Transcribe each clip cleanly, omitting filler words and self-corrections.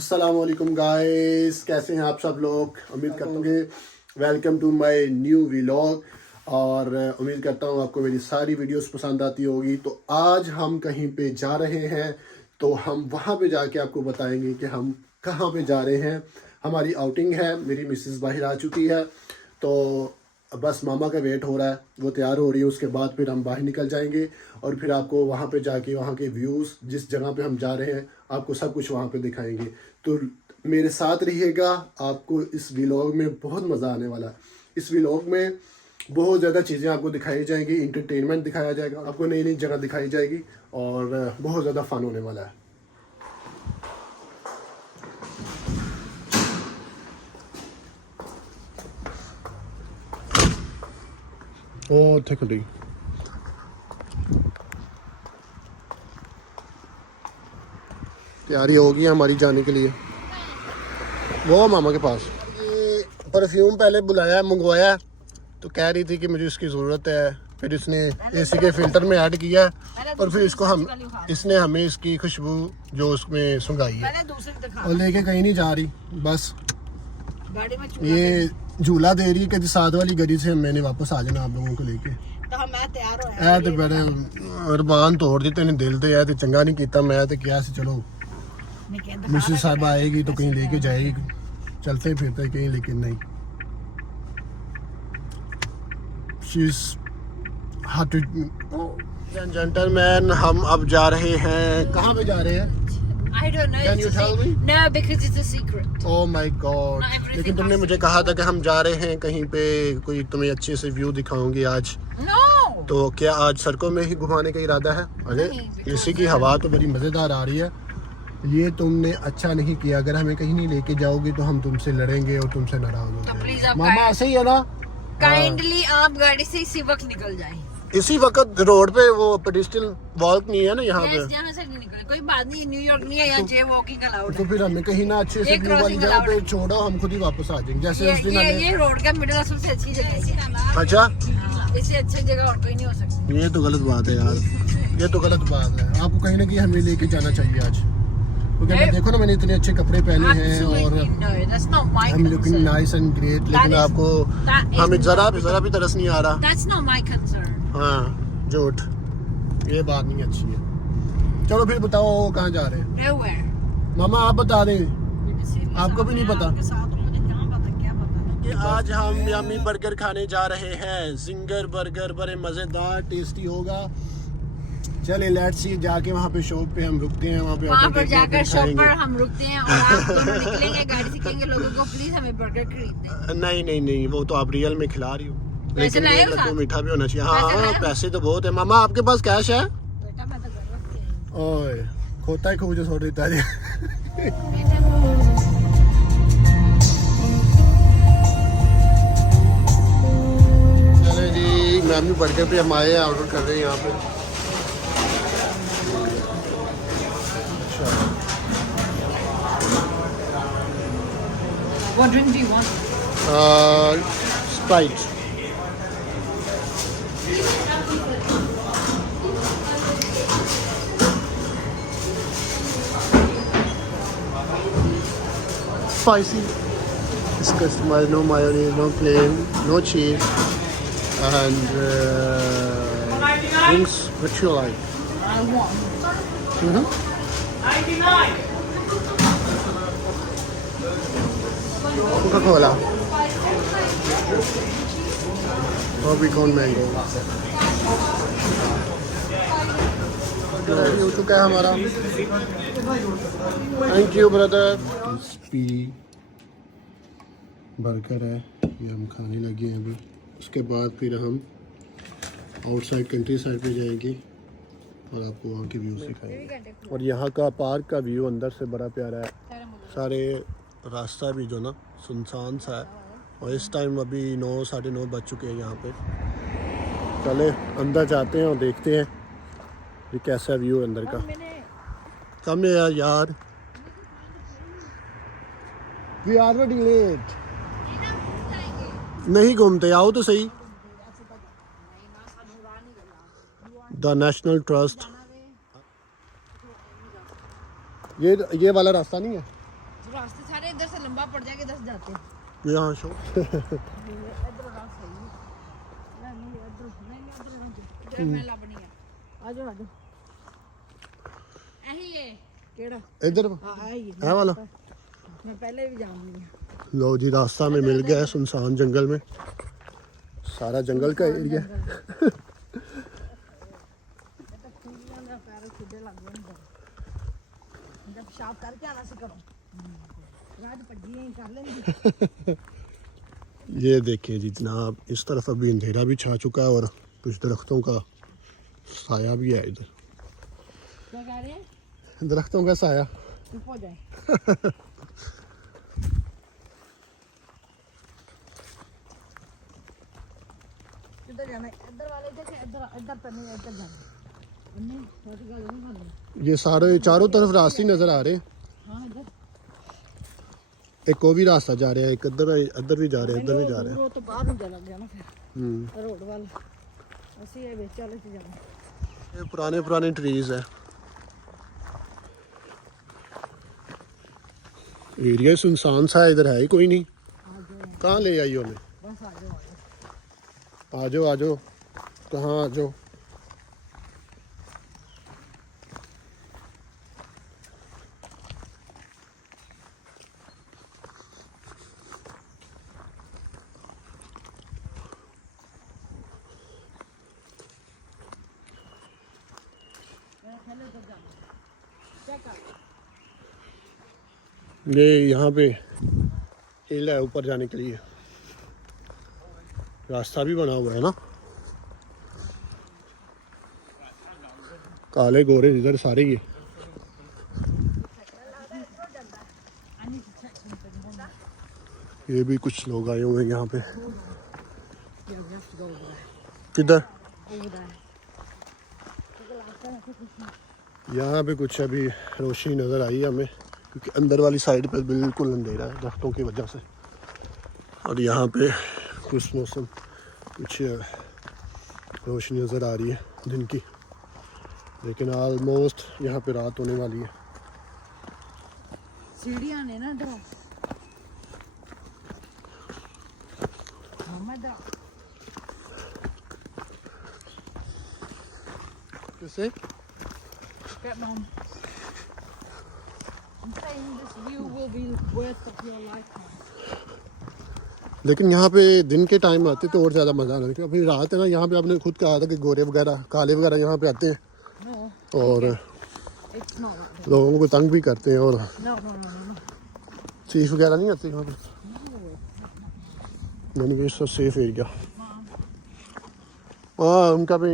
अस्सलाम वालेकुम गाइस, कैसे हैं आप सब लोग। उम्मीद करता हूँ कि welcome to my new vlog. और उम्मीद करता हूँ आपको मेरी सारी वीडियोस पसंद आती होगी। तो आज हम कहीं पे जा रहे हैं, तो हम वहाँ पे जाके आपको बताएंगे कि हम कहाँ पे जा रहे हैं। हमारी आउटिंग है, मेरी मिसेस बाहर आ चुकी है, तो बस मामा का वेट हो रहा है, वो तैयार हो रही है। उसके बाद फिर हम बाहर निकल जाएंगे और फिर आपको वहाँ पे जाके वहाँ के व्यूज़, जिस जगह पे हम जा रहे हैं, आपको सब कुछ वहाँ पे दिखाएंगे। तो मेरे साथ रहिएगा, आपको इस व्लॉग में बहुत मज़ा आने वाला है। इस व्लॉग में बहुत ज़्यादा चीज़ें आपको दिखाई जाएंगी, इंटरटेनमेंट दिखाया जाएगा, आपको नई नई जगह दिखाई जाएगी और बहुत ज़्यादा फ़न होने वाला है। ओ थकड़ी तैयारी होगी हमारी जाने के लिए, वो मामा के पास। ये परफ्यूम पहले बुलाया, मंगवाया, तो कह रही थी कि मुझे इसकी ज़रूरत है। फिर इसने एसी के फिल्टर में ऐड किया और फिर इसने हमें इसकी खुशबू जो उसमें सुंघाई है और लेके कहीं नहीं जा रही, बस ये झूला दे रही है कि साथ वाली गली से मैंने वापस आ जाना आप लोगों को लेके। तो बड़े अरमान तोड़ दिते ने दिल ते, तो चंगा नहीं किया। मैं तो क्या से चलो मिसेस साहब आएगी तो कहीं लेके जाएगी, चलते फिरते कहीं, लेकिन नहीं। जेंटलमैन, हम अब जा रहे हैं, कहाँ पे जा रहे हैं? I don't know. Can you tell me? No, because it's a secret. Oh my God! Not everything लेकिन तुमने has मुझे to be कहा था कि हम जा रहे हैं कहीं पे, कोई तुम्हें अच्छे से व्यू दिखाऊंगी आज। No. तो क्या आज सड़कों में ही घुमाने का इरादा है? अरे एसी की हवा तो बड़ी मज़ेदार आ रही है। ये तुमने अच्छा नहीं किया, अगर हमें कहीं नहीं लेके जाओगी तो हम तुमसे लड़ेंगे और तुमसे नाराज हो तो प्लीज जाएंगे। आप मामा ऐसे ही है ना? काइंडली आप गाड़ी से इसी वक्त निकल जाए। इसी वक्त रोड पे वो पेडिस्ट्रियल वॉक नहीं है ना यहाँ पे? यहाँ से नहीं निकले, कोई बात नहीं, न्यूयॉर्क नहीं है, यहाँ जे वॉकिंग अलाउड तो है। फिर हमें कहीं ना अच्छे से एक व्यू वाली crossing जगह पे allowed है। छोड़ो, हम खुद ही वापस आ जाएंगे। जैसे उस दिन हमें। ये रोड का मिडिल सबसे अच्छी जगह है। अच्छा, इससे अच्छी जगह और कोई नहीं हो सकती। ये तो गलत बात है यार, ये तो गलत बात है। आपको कहीं ना कहीं हमें लेके जाना चाहिए आज, क्योंकि मैं देखो ना, मैंने इतने अच्छे कपड़े पहने हैं और I'm looking nice and great, लेकिन आपको हमें जरा भी तरस नहीं आ रहा। That's not my concern. हाँ, झूठ, ये बात नहीं अच्छी है। चलो फिर बताओ कहाँ जा रहे हैं? Nowhere. मामा आप बता दें, आपको भी नहीं पता कि आज हम यम्मी बर्गर खाने जा रहे हैं। जिंगर बर्गर बड़े मज़ेदार टेस्टी होगा। चले लेट्स सी, जाके वहाँ पे शॉप पे हम रुकते हैं, वहाँ पर जाकर शॉप पर हम रुकते हैं और आप दोनों निकलेंगे, गाड़ी से कहेंगे लोगों को प्लीज हमें बर्गर खरीदने। नहीं, वो तो आप रियल में खिला रही हो, पैसे लेकिन लाए ये हो लड्डू साथ? मीठा भी होना चाहिए। पैसे हाँ लाए हो? पैसे तो बहुत है। मामा आपके पास कैश है? बेटा मैं तो घर रखती हूँ। ओए खोता ही खूब जो छोड़ देता है। चले जी, मैमी बर्गर पे हम आए हैं, ऑर्डर कर रहे हैं यहाँ पे। What drink do you want? Sprite. Spicy. It's customized, no mayonnaise, no plain, no cheese, and drinks what you like. I want. Coca-Cola. Popcorn mango. Ready हो चुका है हमारा। Thank you brother. Crispy burger है, ये हम खाने लगे हैं अभी। उसके बाद फिर हम आउटसाइड कंट्री साइड पे जाएंगे और आपको वहाँ के व्यूज़ दिखाएंगे। और यहाँ का पार्क का व्यू अंदर से बड़ा प्यारा है। सारे रास्ता भी जो ना सुनसान सा है, और इस टाइम अभी 9 साढ़े 9 बज चुके हैं यहाँ पे। चले अंदर जाते हैं और देखते हैं ये कैसा व्यू है अंदर का। कम है यार, वी आर running late। नहीं घूमते, आओ तो सही। द नेशनल ट्रस्ट, ये वाला रास्ता नहीं है। रास्ते सारे इधर से लंबा पड़ जाएगा, इधर से जाते हैं। यहाँ शो इधर रास्ता सही है। नहीं इधर नहीं मैं लबनी है। आ जाओ यही है केड़ा इधर हां है वाला। मैं पहले भी जान ली। लो जी, रास्ता में मिल गया है सुनसान जंगल में, सारा जंगल का एरिया। पेशाब करके आना से करो रात पड़ी कर लेंगे। ये देखिए जी जनाब, इस तरफ अभी अंधेरा भी छा चुका है और कुछ दरख्तों का साया भी है इधर। क्या कह रहे हैं? दरख्तों का साया। चुप हो जाए। किधर जाना है? इधर वाले देखे, इधर इधर तो नहीं, इधर जाना नहीं, छोटी गल नहीं करनी। ये सारे चारों तरफ रास्ते नजर आ रहे हैं। हाँ इधर एक वो भी रास्ता जा रहा है, एक इधर भी जा रहे हैं, इधर भी जा रहे हैं। वो तो बाहर नहीं जाना जाना फिर हम्म, रोड वाल ਅਸੀਂ ਇਹ ਵਿੱਚ ਵਾਲੇ ਚ ਜਾਣਾ। ये पुराने पुराने ट्रीज है। एरिया सुनसान सा है, इधर है ही कोई नहीं। कहाँ ले आई हमें? बस आ जाओ आ जाओ आ जाओ, कहाँ आ जाओ? ये यहाँ पे हिल है ऊपर जाने के लिए, रास्ता भी बना हुआ है ना। काले गोरे इधर सारे ये। ये भी कुछ लोग आए हुए हैं यहाँ पे। किधर? यहाँ पे कुछ अभी रोशनी नज़र आई है हमें, क्योंकि अंदर वाली साइड पे बिल्कुल अंधेरा है दरख्तों की वजह से। और यहाँ पे कुछ मौसम कुछ रोशनी नज़र आ रही है दिन की, लेकिन ऑलमोस्ट यहाँ पे रात होने वाली है। सीढ़ियां ने ना इधर किससे? Get mom. I'm saying this view will be worth of your lifetime. लेकिन यहाँ पे दिन के टाइम आते तो और ज़्यादा मज़ा आता है। अभी रात है ना, यहाँ पे आपने खुद कहा था कि गोरे वगैरह काले वगैरह यहाँ पे आते हैं No, और it's not like that. लोगों को तंग भी करते हैं। और No, no, no, no, no. Chief वगैरह नहीं आते यहाँ पे। मैंने भी इसका सेफ एरिया। हाँ उनका भी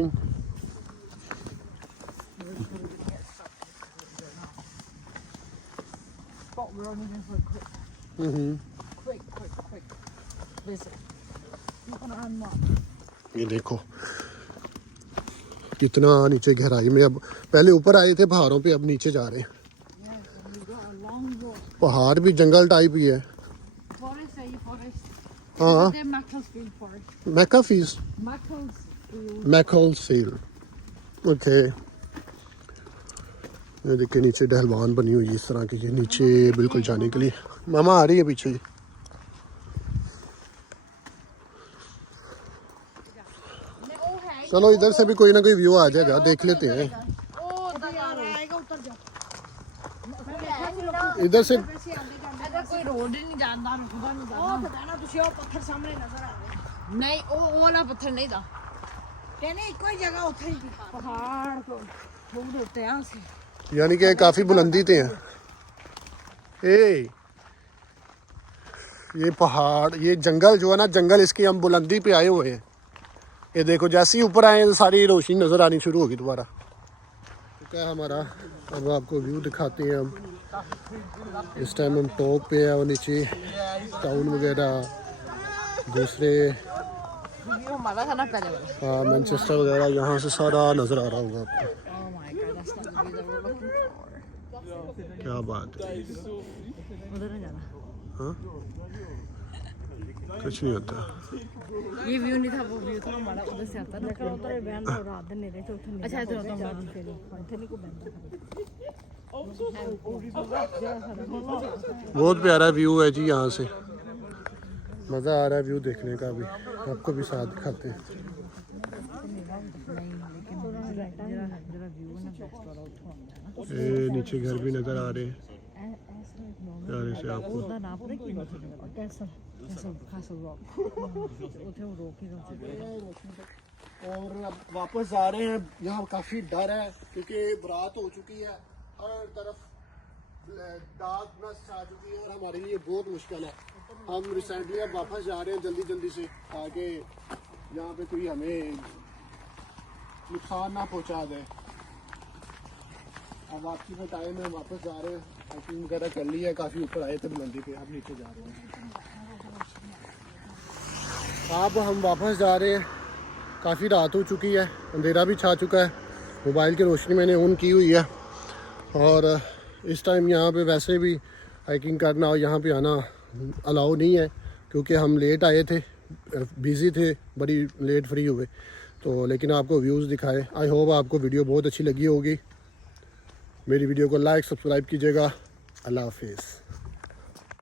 But we're only going for a quick visit. You're gonna unlock. ये देखो कितना नीचे गहराई में। अब पहले ऊपर आए थे पहाड़ों पे, अब नीचे जा रहे हैं। Yes, and we've got a long walk. पहाड़ भी जंगल टाइप ही है। Forest, are you forest? हाँ They're Macclesfield Forest. मैकाफीस Macclesfield. मैकलसेल। ओके, ये देखिए नीचे ढलवान बनी हुई है इस तरह की, ये नीचे बिल्कुल जाने के लिए। मामा आ रही है पीछे। चलो इधर से भी कोई ना कोई व्यू आ जाएगा, देख लेते हैं। इधर से अगर कोई रोड ही नहीं जानता खुदा नहीं जानता ਤੁਸੀਂ ਉਹ ਪੱਥਰ ਸਾਹਮਣੇ ਨਜ਼ਰ ਆ ਰਿਹਾ ਨਹੀਂ ਉਹ ਵਾਲਾ ਪੱਥਰ ਨਹੀਂ ਦਾ ਕਹਿੰਦੇ ਇੱਕੋ ਹੀ ਜਗ੍ਹਾ ਉੱਥੇ ਹੀ ਪਹਾੜ ਤੋਂ ਬਹੁਤ ਉੱਤੇ ਆ ਸੀ यानी कि काफ़ी बुलंदी पे हैं। ये पहाड़, ये जंगल जो है ना, जंगल इसकी हम बुलंदी पे आए हुए हैं। ये देखो जैसे ही ऊपर आए तो सारी रोशनी नज़र आनी शुरू होगी दोबारा। तो क्या हमारा, अब आपको व्यू दिखाते हैं हम। इस टाइम हम टॉप पे है और नीचे टाउन वगैरह दूसरे, हमारा था ना पहले हाँ मैनचेस्टर वगैरह यहाँ से सारा नज़र आ रहा होगा आपको। क्या बात है। उधर नहीं जाना। हाँ कुछ नहीं होता। ये व्यू नहीं था, वो व्यू था हमारा उधर से आता ना। उधर बैंड और रात दिन नहीं रहे थे उधर। अच्छा इधर उधर फिर नहीं को बैंड था। बहुत प्यारा व्यू है जी यहाँ से, मज़ा आ रहा है व्यू देखने का भी, आपको भी साथ दिखाते हैं। ये नीचे घर भी नज़र आ रहे हैं प्यारे से आपको। और अब वापस जा रहे हैं, यहाँ काफ़ी डर है क्योंकि बारात हो चुकी है, हर तरफ डार्कनेस आ चुकी है और हमारे लिए बहुत मुश्किल है। हम रिसेंटली अब वापस जा रहे हैं जल्दी जल्दी से, ताकि यहाँ पे कोई हमें नुकसान ना पहुँचा दे। अब वापसी का टाइम है, वापस जा रहे हैं, पैकिंग वगैरह कर ली है, काफ़ी ऊपर आए थे बुलंदी पे, अब नीचे जा रहे हैं। अब हम वापस जा रहे हैं, काफ़ी रात हो चुकी है, अंधेरा भी छा चुका है, मोबाइल की रोशनी मैंने ऑन की हुई है और इस टाइम यहाँ पे वैसे भी हाइकिंग करना और यहाँ पे आना अलाउ नहीं है क्योंकि हम लेट आए थे, बिज़ी थे, बड़ी लेट फ्री हुए तो, लेकिन आपको व्यूज़ दिखाए। आई होप आपको वीडियो बहुत अच्छी लगी होगी। मेरी वीडियो को लाइक सब्सक्राइब कीजिएगा। अल्लाह हाफिज़।